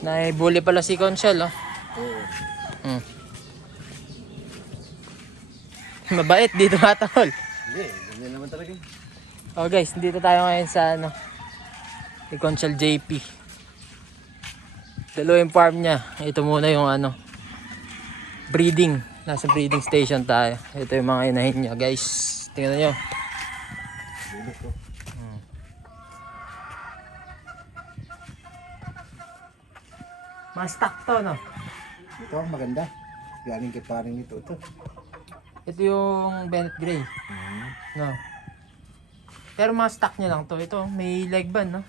Naibuli pala si Conchal, oh. Oo. Mabait, dito matahol. Hindi, ganyan naman talaga. Oh guys, dito tayo ngayon sa ano, ni Conchal JP. Dalawa yung farm niya. Ito muna yung ano, breeding. Nasa breeding station tayo. Ito yung mga inahin niya, guys. Tingnan nyo. Bulok ko. Mga stock to, no? Ito ang maganda. Galing kay paring ito. Ito yung Bennett Gray. No. Pero mga stock niya lang to. Ito, may leg band, no?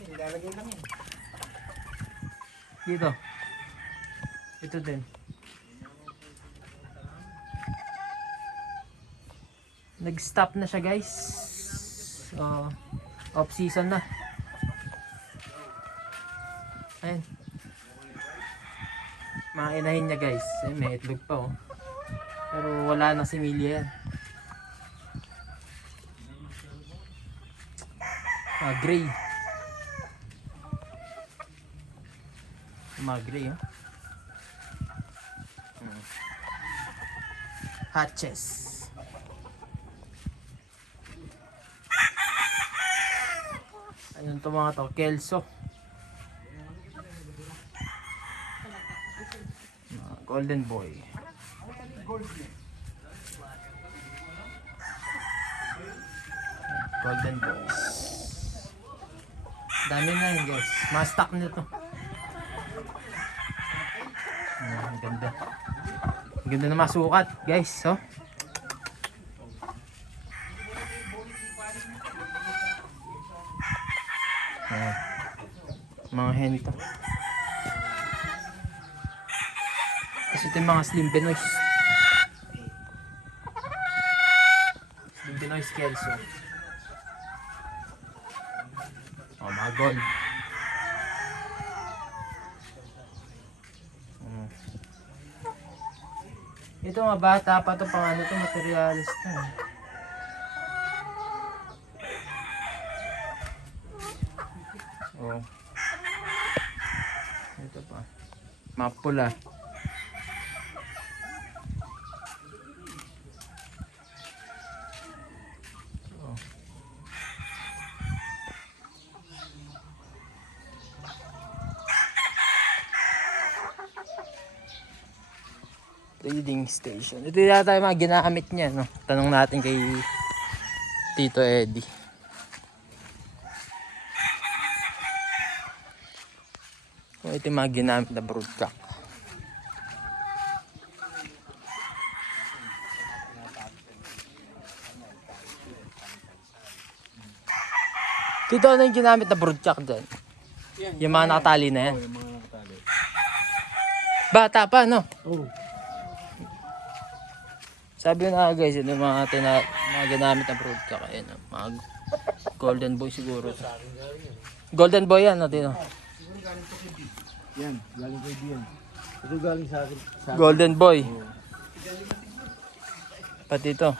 Nilalagay lang yan. Dito. Ito din. Nag-stop na siya, guys. Off season na. Ayan. Mga inahin niya, guys. Ay, may itlog pa, oh. Pero wala na si Milia yan. Gray. Mga gray, oh. Hatches. Ayun to mga to, Kelso. Golden Boy. Golden Boys. Dami na yun, guys. Mga stock nito. Ang ganda. Ang ganda na masukat, guys. Oh. Mga hen to. Kasi ito yung mga Slim Benoist. Slim Benoist Kelso. Oh, mga gold. Ito mga bata pa to, pang ano to, materialis to. Oh. Ito pa. Mapula. Oh. Breeding station. Ito yata yung mga ginamit niya, no? Tanong natin kay Tito Eddie. Kung ito yung mga ginamit na broodcock. Tito, ano yung ginamit na broodcock dyan? Yung mga nakatali na yan. Oo, yung mga nakatali. Bata pa, no? Oo. Sabi na guys, ito yung mga ginamit na broodcock. Ayan, mga golden boy siguro. Golden boy yan, no, Tito? Yan, galing kay Dian. Ito galing sa akin. Golden boy. Oo. Pati ito.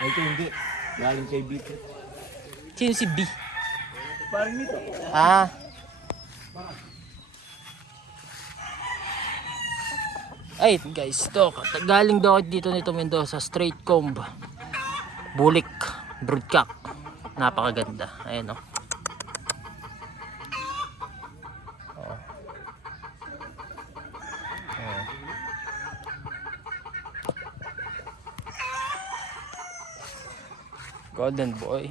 Ito hindi. Galing kay Bito. Sino si B? Paring nito. Ah. Ay guys, ito. Galing daw dito nito Mendoza. Straight comb. Bulik. Broodcock. Napakaganda. Ayan o. Golden boy.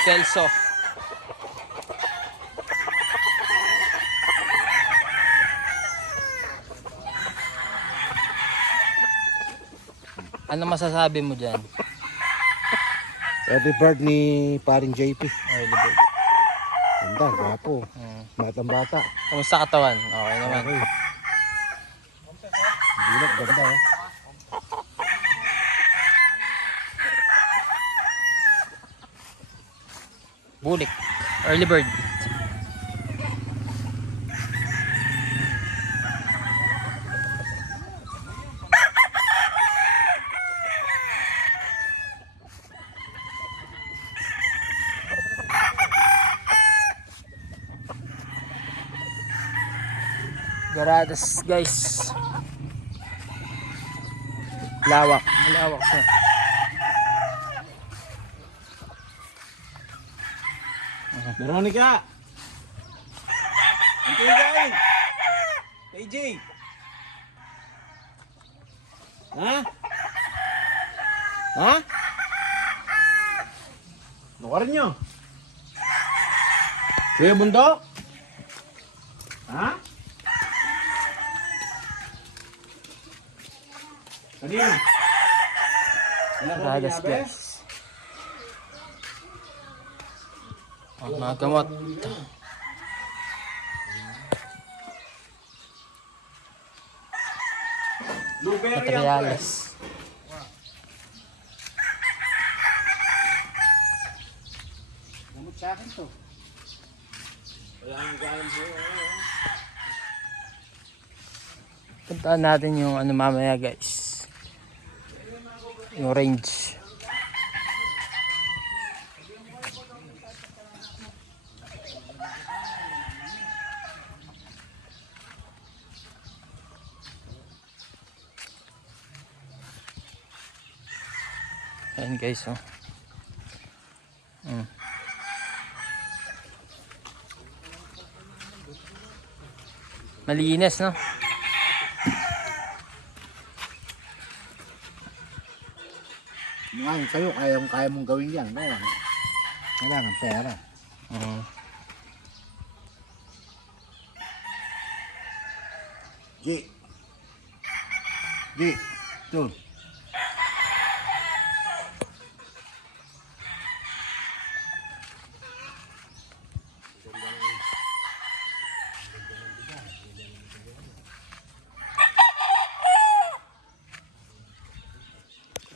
Kelso. Ano masasabi mo dyan? Early bird ni paring JP. Early bird. Ganda, gwapo. Batang bata. Kamusta katawan? Okay naman. Okay. Bulat, ganda eh. Bulik. Early bird. Garadas guys. Lawak. Malawak siya. Veronica! Ang tingin! AJ! Ha? Ha? Lukarin nyo! Kuya Bundok? Ha? Kanino? Garadas guys. Oh, mga gamot. Materials. Gamot sa akin to. Puntaan natin yung ano mamaya guys. Yung range. Ayan guys, oh. Malinis, no? Ngayon sa'yo, kaya mong gawin yan. Kailangan pera. G. G. Ito.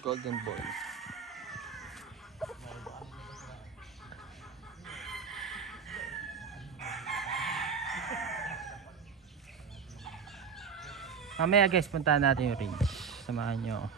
Golden boy. Mamaya guys, puntahan natin yung range. Samahan nyo.